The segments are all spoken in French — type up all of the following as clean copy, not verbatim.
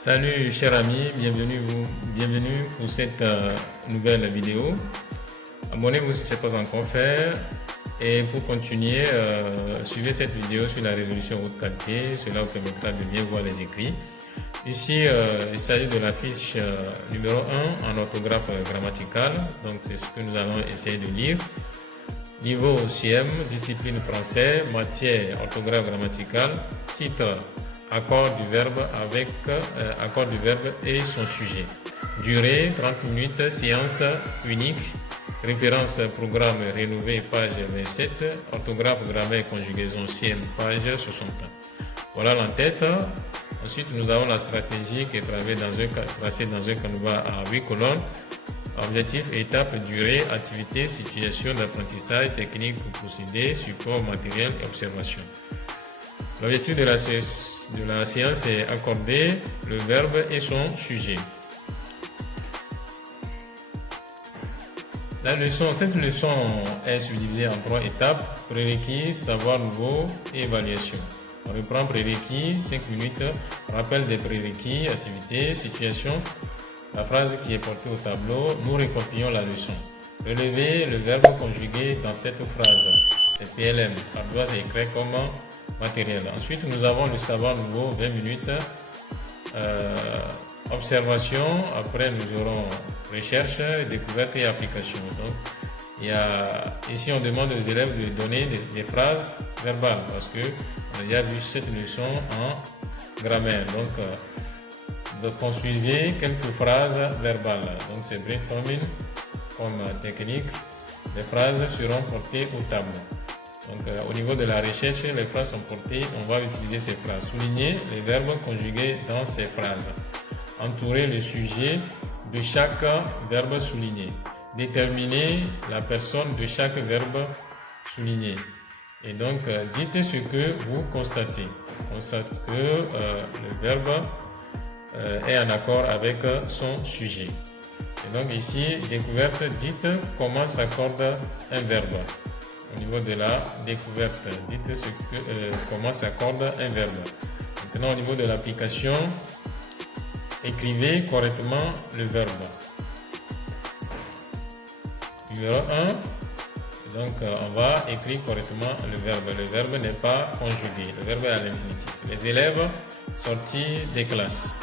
Salut chers amis, bienvenue pour cette nouvelle vidéo. Abonnez-vous si ce n'est pas encore fait et pour continuer, suivez cette vidéo sur la résolution haute qualité, cela vous permettra de bien voir les écrits. Ici, il s'agit de la fiche numéro 1 en orthographe grammaticale, donc c'est ce que nous allons essayer de lire. Niveau CM, discipline français, matière orthographe grammaticale, titre accord du verbe avec accord du verbe et son sujet. Durée 30 minutes, séance unique. Référence programme rénové, page 27. Orthographe, grammaire, conjugaison, CM, page 60. Voilà l'entête. Ensuite, nous avons la stratégie qui est tracée dans un canevas à 8 colonnes. Objectif, étape, durée, activité, situation d'apprentissage, technique ou procédé, support, matériel et observation. L'objectif de la séance est accorder le verbe et son sujet. Cette leçon est subdivisée en 3 étapes: prérequis, savoir nouveau et évaluation. On reprend prérequis, 5 minutes, rappel des prérequis, activité, situation, la phrase qui est portée au tableau. Nous récompilons la leçon. Relever le verbe conjugué dans cette phrase, c'est PLM, ardoise et écrit comme matériel. Ensuite, nous avons le savoir nouveau, 20 minutes, observation. Après, nous aurons recherche, découverte et application. Donc, ici, on demande aux élèves de donner des phrases verbales parce que on a déjà vu cette leçon en grammaire. Donc, construisez quelques phrases verbales. Donc, c'est brainstorming comme technique. Les phrases seront portées au tableau. Donc, au niveau de la recherche, les phrases sont portées. On va utiliser ces phrases. Souligner les verbes conjugués dans ces phrases. Entourer le sujet de chaque verbe souligné. Déterminer la personne de chaque verbe souligné. Et donc, dites ce que vous constatez. Constatez que le verbe est en accord avec son sujet. Et donc ici, découverte, dites comment s'accorde un verbe. Au niveau de la découverte, dites comment s'accorde un verbe. Maintenant, au niveau de l'application, écrivez correctement le verbe. Numéro 1, donc on va écrire correctement le verbe. Le verbe n'est pas conjugué, le verbe est à l'infinitif. Les élèves sortis des classes.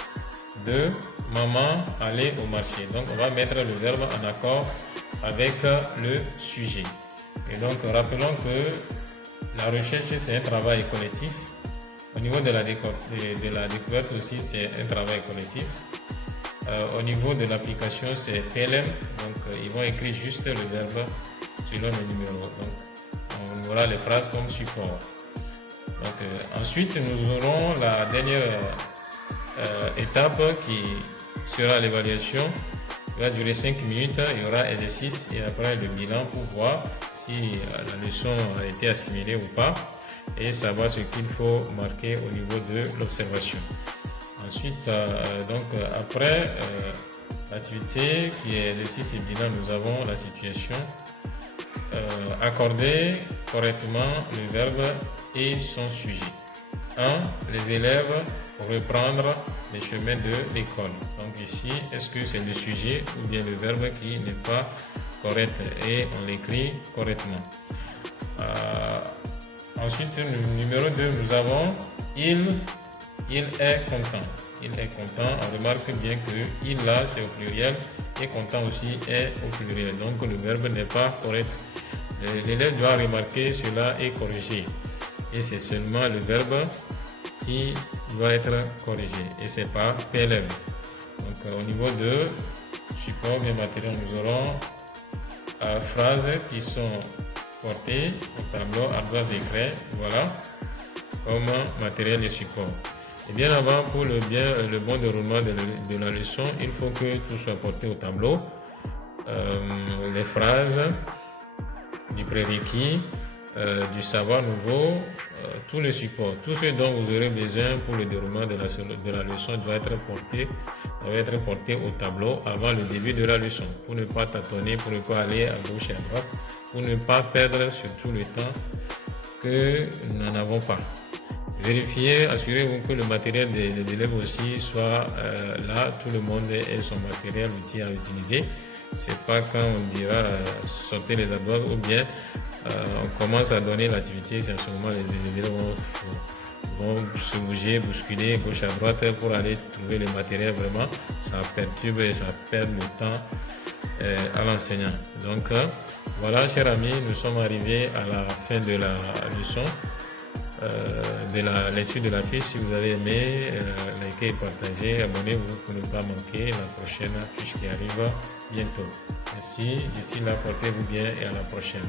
2. Maman aller au marché. Donc on va mettre le verbe en accord avec le sujet. Et donc rappelons que la recherche c'est un travail collectif. Au niveau de la découverte aussi c'est un travail collectif. Au niveau de l'application c'est PLM. Donc ils vont écrire juste le verbe selon le numéro. Donc on aura les phrases comme support. Donc ensuite nous aurons la dernière étape qui sera l'évaluation. Il va durer 5 minutes, il y aura exercice et après le bilan pour voir si la leçon a été assimilée ou pas et savoir ce qu'il faut marquer au niveau de l'observation. Ensuite, après l'activité qui est exercice et bilan, nous avons la situation. Accorder correctement le verbe et son sujet. 1. Les élèves reprendre les chemins de l'école. Donc ici, est-ce que c'est le sujet ou bien le verbe qui n'est pas correct et on l'écrit correctement. Ensuite, numéro 2, nous avons il est content. Il est content. On remarque bien que il là c'est au pluriel et content aussi est au pluriel. Donc le verbe n'est pas correct. L'élève doit remarquer cela et corriger. Et c'est seulement le verbe qui doit être corrigé et c'est pas PLM. Donc au niveau de support bien matériel, nous aurons phrases qui sont portées au tableau ardoise écrit, voilà, comme matériel et support. Et bien avant, pour le bon déroulement de la leçon, il faut que tout soit porté au tableau. Les phrases du prérequis, du savoir nouveau, tout le support, tout ce dont vous aurez besoin pour le déroulement de la leçon doit être porté au tableau avant le début de la leçon pour ne pas tâtonner, pour ne pas aller à gauche et à droite, pour ne pas perdre surtout le temps que nous n'en avons pas. Vérifiez, assurez-vous que le matériel des élèves aussi soit là, tout le monde ait son matériel, outil à utiliser. C'est pas quand on dira sortez les ardoises ou bien on commence à donner l'activité, c'est à ce moment les élèves vont se bouger, bousculer gauche à droite pour aller trouver le matériel. Vraiment, ça perturbe et ça perd le temps à l'enseignant. Donc voilà, chers amis, nous sommes arrivés à la fin de la leçon, de la lecture de la fiche. Si vous avez aimé, likez et partagez, abonnez-vous pour ne pas manquer la prochaine fiche qui arrive bientôt. Merci, d'ici là, portez-vous bien et à la prochaine.